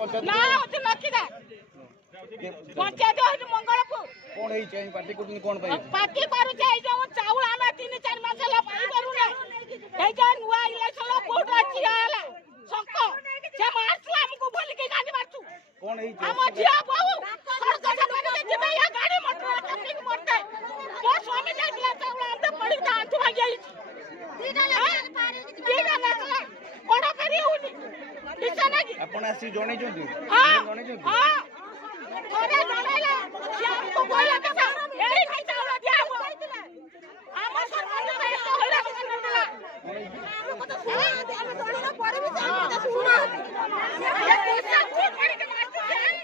ना होती नखिदा पंचायत होती मंगलपुर कोन हेई छै पार्टी को कोन पाई पार्टी करू छै जो चाउल आमे 3-4 मास ला पाई करू ने हे जे नुआ इलेक्शन कोड अछि आला संक जे मारछु हमको बोल के गाड़ी मारछु कोन हेई छै हम जिया बहु सरकार के जिबे या गाड़ी मोटर चक्की मरते तो स्वामी ने दिया चाउल आंते पड़ी ता अंत भाग गई दीदा ना कोडा करी होनी दिसना की अपन आसी जणे जंदी जणे जंदी हां थोड़े जणेला श्याम को बोला के एही खाई चाउल दिया हम सरकार ने तो होला करला हम तो हम जणेला परे भी चाउल सुनो ये पैसा को पड़ी के मारते